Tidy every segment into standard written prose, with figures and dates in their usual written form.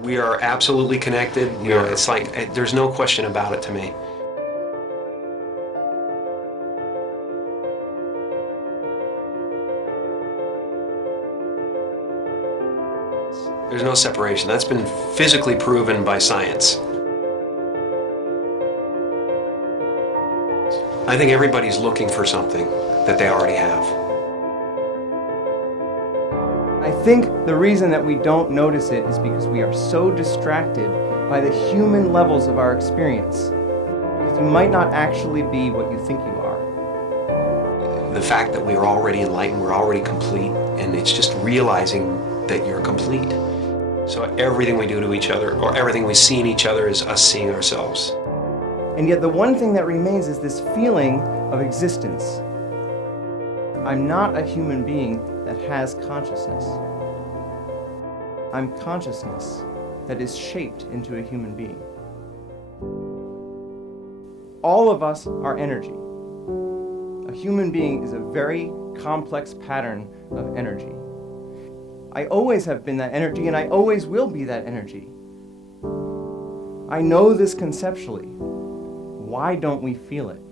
We are absolutely connected. You know, it's like, there's no question about it to me. There's no separation. That's been physically proven by science. I think everybody's looking for something that they already have. I think the reason that we don't notice it is because we are so distracted by the human levels of our experience. Because you might not actually be what you think you are. The fact that we're already enlightened, we're already complete, and it's just realizing that you're complete. So everything we do to each other, or everything we see in each other, is us seeing ourselves. And yet the one thing that remains is this feeling of existence. I'm not a human being that has consciousness. I'm consciousness that is shaped into a human being. All of us are energy. A human being is a very complex pattern of energy. I always have been that energy, and I always will be that energy. I know this conceptually. Why don't we feel it?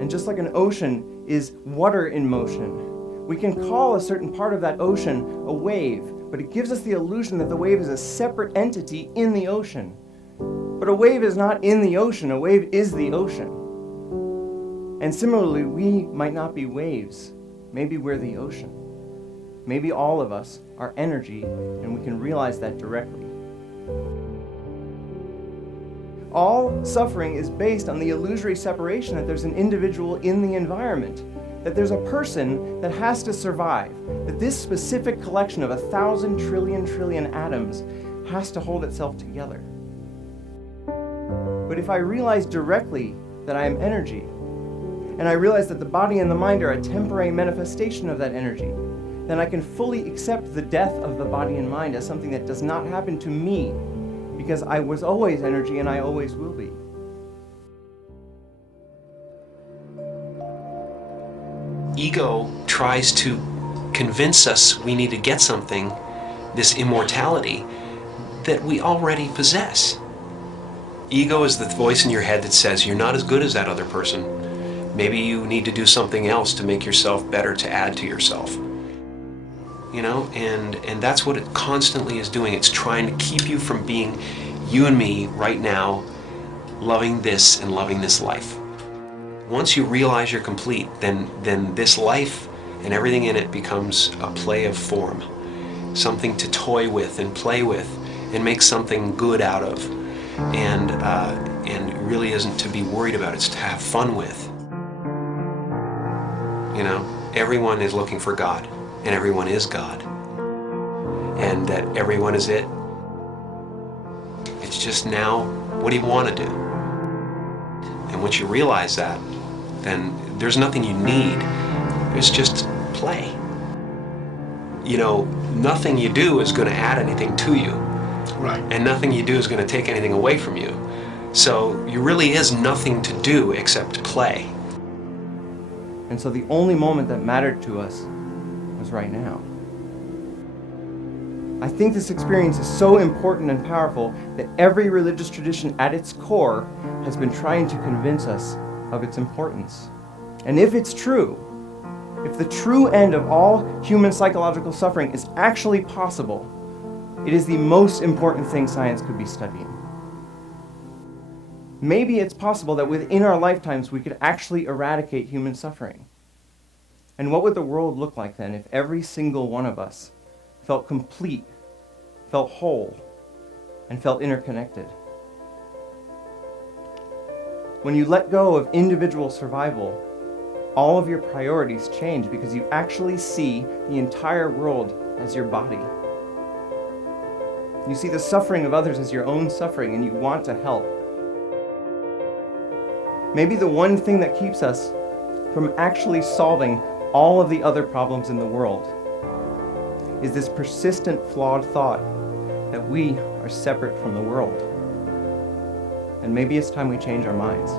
And just like an ocean is water in motion, we can call a certain part of that ocean a wave, but it gives us the illusion that the wave is a separate entity in the ocean. But a wave is not in the ocean, a wave is the ocean. And similarly, we might not be waves. Maybe we're the ocean. Maybe all of us are energy, and we can realize that directly. All suffering is based on the illusory separation that there's an individual in the environment, that there's a person that has to survive, that this specific collection of 1,000 trillion atoms has to hold itself together. But if I realize directly that I am energy, and I realize that the body and the mind are a temporary manifestation of that energy, then I can fully accept the death of the body and mind as something that does not happen to me, because I was always energy and I always will be. Ego tries to convince us we need to get something, this immortality, that we already possess. Ego is the voice in your head that says you're not as good as that other person. Maybe you need to do something else to make yourself better, to add to yourself. You know, and that's what it constantly is doing. It's trying to keep you from being you and me right now, loving this and loving this life. Once you realize you're complete, then this life and everything in it becomes a play of form, something to toy with and play with and make something good out of, and it really isn't to be worried about. It's to have fun with. You know, everyone is looking for God. And everyone is God. And that everyone is it. It's just now, what do you want to do? And once you realize that, then there's nothing you need. It's just play. You know, nothing you do is going to add anything to you. Right. And nothing you do is going to take anything away from you. So there really is nothing to do except play. And so the only moment that mattered to us was right now. I think this experience is so important and powerful that every religious tradition at its core has been trying to convince us of its importance. And if it's true, if the true end of all human psychological suffering is actually possible, it is the most important thing science could be studying. Maybe it's possible that within our lifetimes we could actually eradicate human suffering. And what would the world look like then if every single one of us felt complete, felt whole, and felt interconnected? When you let go of individual survival, all of your priorities change because you actually see the entire world as your body. You see the suffering of others as your own suffering, and you want to help. Maybe the one thing that keeps us from actually solving all of the other problems in the world is this persistent, flawed thought that we are separate from the world. And maybe it's time we change our minds.